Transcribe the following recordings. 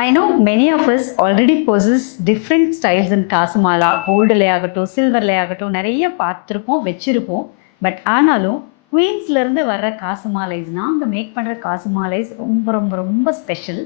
I know many of us already possess different styles in காசுமாலா. கோல்டுல ஆகட்டும், சில்வர்ல ஆகட்டும் நிறைய பார்த்துருப்போம், வச்சிருப்போம். பட் ஆனாலும் குயின்ஸ்ல இருந்து வர்ற காசு மாலைஸ், நாங்க மேக் பண்ற காசு மாலைஸ் ரொம்ப ரொம்ப ரொம்ப ஸ்பெஷல்.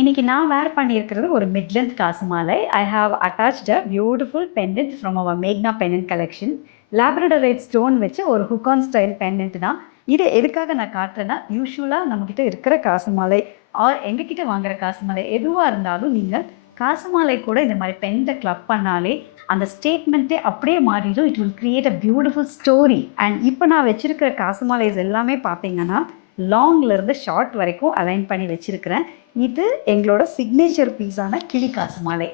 இன்னைக்கு நான் வேர் பண்ணியிருக்கிறது ஒரு மிட்லென்த் காசு மாலை. I have attached a beautiful pendant from our மேக்னா பெண்டன்ட் கலெக்ஷன். லேப்ரடரைட் ஸ்டோன் வச்சு ஒரு ஹுக்கான் ஸ்டைல் பெண்டன்ட் தான். இது எதுக்காக நான் காட்டுறேன்னா, யூஸ்வலாக நம்மக்கிட்ட இருக்கிற காசு மாலை ஆர் எங்ககிட்ட வாங்குற காசு மாலை எதுவாக இருந்தாலும் நீங்கள் காசு மாலை கூட இந்த மாதிரி பெண்டை கிளப் பண்ணாலே அந்த ஸ்டேட்மெண்ட்டே அப்படியே மாறிடும். It will create a beautiful story. And இப்போ நான் வச்சிருக்கிற காசு மாலைஸ் எல்லாமே பார்த்தீங்கன்னா லாங்லேருந்து ஷார்ட் வரைக்கும் அலைன் பண்ணி வச்சுருக்கிறேன். இது எங்களோட சிக்னேச்சர் பீஸான கிளி காசு மாலை.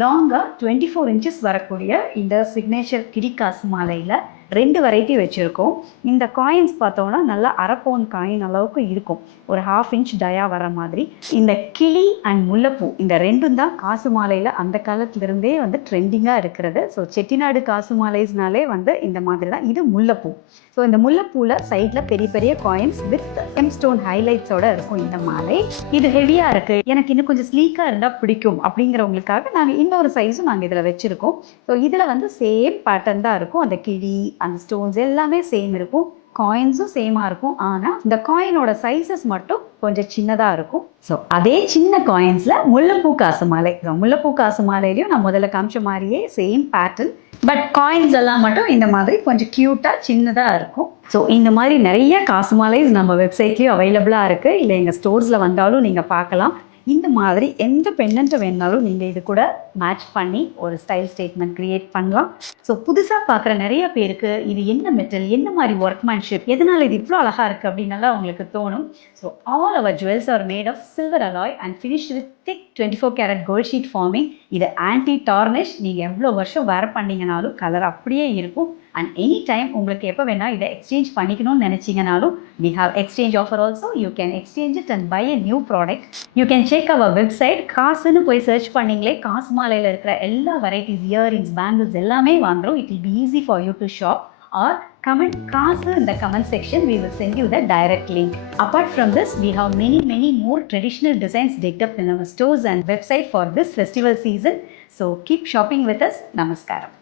லாங்காக 24 இன்ச்சஸ் வரக்கூடிய இந்த சிக்னேச்சர் கிளி காசு மாலையில் 2 வெரைட்டி வச்சுருக்கோம். இந்த காயின்ஸ் பார்த்தோன்னா நல்லா அரப்போன் காயின் அளவுக்கு இருக்கும், ஒரு 1/2 இன்ச் டயா வர மாதிரி. இந்த கிளி அண்ட் முல்லைப்பூ இந்த ரெண்டும் தான் காசு மாலையில் அந்த காலத்துலேருந்தே வந்து ட்ரெண்டிங்காக இருக்கிறது. ஸோ செட்டிநாடு காசு மாலைஸ்னாலே வந்து இந்த மாதிரி தான். இது முல்லைப்பூ. ஸோ இந்த முல்லைப்பூவில் சைடில் பெரிய பெரிய காயின்ஸ் வித் எம் ஸ்டோன் ஹைலைட்ஸோடு இருக்கும் இந்த மாலை. இது ஹெவியாக இருக்குது, எனக்கு இன்னும் கொஞ்சம் ஸ்லீக்காக இருந்தால் பிடிக்கும் அப்படிங்கிறவங்களுக்காக நாங்கள் இன்னொரு சைஸும் நாங்கள் இதில் வச்சுருக்கோம். ஸோ இதில் வந்து சேம் பேட்டர்ன் தான் இருக்கும். அந்த கிளி அந்த ஸ்டோன்ஸ் எல்லாமே சேம் இருக்கும், காயின்ஸும் சேமாக இருக்கும். ஆனால் இந்த காயினோட சைஸஸ் மட்டும் கொஞ்சம் சின்னதாக இருக்கும். ஸோ அதே சின்ன காயின்ஸில் முல்லைப்பூ காசு மாலை. முல்லைப்பூ காசு மாலையிலையும் நான் முதல்ல காமிச்ச மாதிரியே சேம் பேட்டர்ன், பட் காயின்ஸ் எல்லாம் மட்டும் இந்த மாதிரி கொஞ்சம் க்யூட்டாக சின்னதாக இருக்கும். ஸோ இந்த மாதிரி நிறைய காசு மாலைஸ் நம்ம வெப்சைட்லேயும் அவைலபிளாக இருக்குது, இல்லை எங்கள் ஸ்டோர்ஸில் வந்தாலும் நீங்கள் பார்க்கலாம். இந்த மாதிரி எந்த பெண்டன்ட்டை வேணாலும் நீங்கள் இது கூட மேட்ச் பண்ணி ஒரு ஸ்டைல் ஸ்டேட்மெண்ட் க்ரியேட் பண்ணலாம். ஸோ புதுசாக பார்க்குற நிறைய பேருக்கு இது என்ன மெட்டல், என்ன மாதிரி ஒர்க்மேன்ஷிப், எதனால் இது இவ்வளோ அழகாக இருக்குது அப்படின்னால அவங்களுக்கு தோணும். So all our jewels are made of silver alloy and finished with thick 24 carat gold sheet forming. இது ஆன்டி டார்னிஷ், நீங்கள் எவ்வளோ வருஷம் வேர் பண்ணிங்கனாலும் கலர் அப்படியே இருக்கும். அண்ட் எனி டைம் உங்களுக்கு எப்போ வேணால் இதை எக்ஸ்சேஞ்ச் பண்ணிக்கணும்னு நினச்சிங்கனாலும் we have exchange offer also. You can exchange it and buy a new product. You can check our website. காசுன்னு போய் சர்ச் பண்ணிங்களே காசு மாலையில் இருக்கிற எல்லா வெரைட்டிஸ், இயரிங்ஸ், பேங்கிள்ஸ் எல்லாமே வந்துடும். It will be easy for you to shop or comment காசு in the comment section. We will send you the direct link. Apart from this, we have many more traditional designs decked up in our stores and website for this festival season. So keep shopping with us. Namaskaram.